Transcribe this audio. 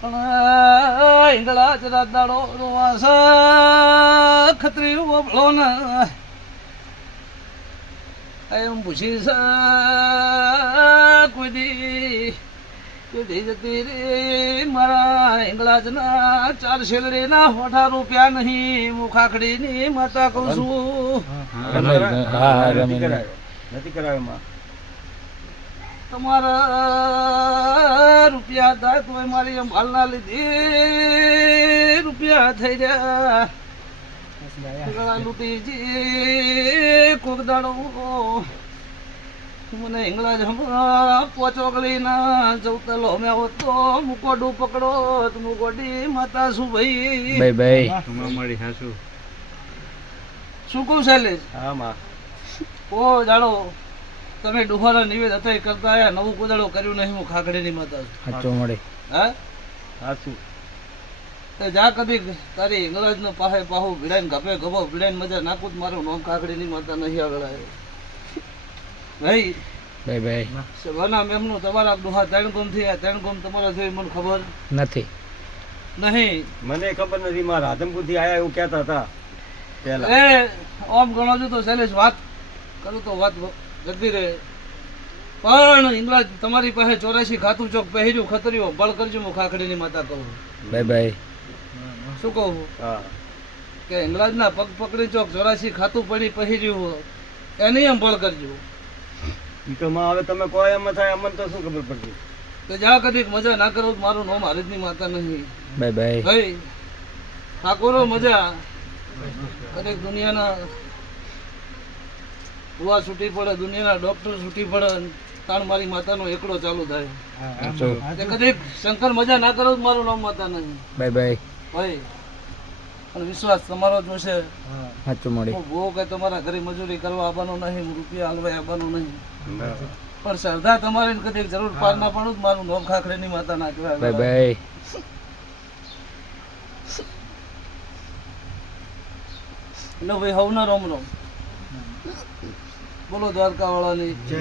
પણ ઈંગળા જરા દાડો રોવાસ ખતરી ઓબળો ને એમ પૂછી છે કોઈ દી જતી રે મારા ઈંગળાજના 4 શેલરીના 8 રૂપિયા નહીં હું ખાખડીની માતા કહું છું. નથી કરાવ્યો તમારા રૂપિયા થાય તો મારી માલના લીધી રૂપિયા થઈ ગયા લૂટી જી કોક દાડો મને હિંગળા જમા પોચોકલી ના જવતલો મેં હોત તો મુકોડું પકડો તો મુકોડી માતા શું ભાઈ મળી હાસુ શું કહું શૈલેષ? હા માં ઓ જાણો તમે ડુહારા નિવેદ હતા કરતા આયા નવું કોદાળો કર્યું નહીં હું ખાખડીની માતા છું. સાચો મળે હા હાસુ તે જા કદી તારી હિંગળાજનો પાહે પાહુ ભીડાઈને ગપે ગપો ભીડાઈને મજા નાખું મારું નામ ખાખડીની માતા નહીં આગળ આવે ભાઈ સવાના મેમનું તમારા ડોહા 3 ગુમ થયા 3 ગુમ તમારા જોઈ મને ખબર નથી નહીં. મને ખબર નથી મારા રાધનપુર થી આયા એવું કહેતા હતા પેલા એ ઓમ ગણો છો તો શૈલેષ વાત કરું તો વાત જતી રહે પણ હિંગળાજ તમારી પાસે 84 ખાતું ચોક પહેર્યું ખતર્યો બળ કરજો હું ખાખડીની માતા કહું શું કહું હા કે હિંગળાજના પગ પકડી ચોક 84 ખાતું પડી પહેર્યું એની એમ બળ કરજો. ઈ તો માં હવે તમે કોઈ એમ થાય અમને તો શું ખબર પડતી તો જા કદીક મજા ના કરો તો મારું નામ હારીજની માતા નહીં. ભાઈ ઠાકોરો મજા કદીક દુનિયાના ભુવા છૂટી પડે દુનિયાના ડોક્ટર છૂટી પડે તાણ મારી માતાનો એકડો ચાલુ થાય. કદીક શંકર મજા ના કરો તો મારું નામ માતા નહીં. ભાઈ પણ વિશ્વાસ તમારો જોશે. બહુ કઈ તમારા ઘરે મજૂરી કરવા આવવાનો નહીં રૂપિયા હાલવા આવવાનો નહીં પણ શ્રદ્ધા તમારી કદી જરૂર પાર ના પડું મારું નોમ ખાખડીની માતા ના કહેવાય. એટલે ભાઈ હવના રોમ રોમ બોલો દ્વારકા વાળાની જય.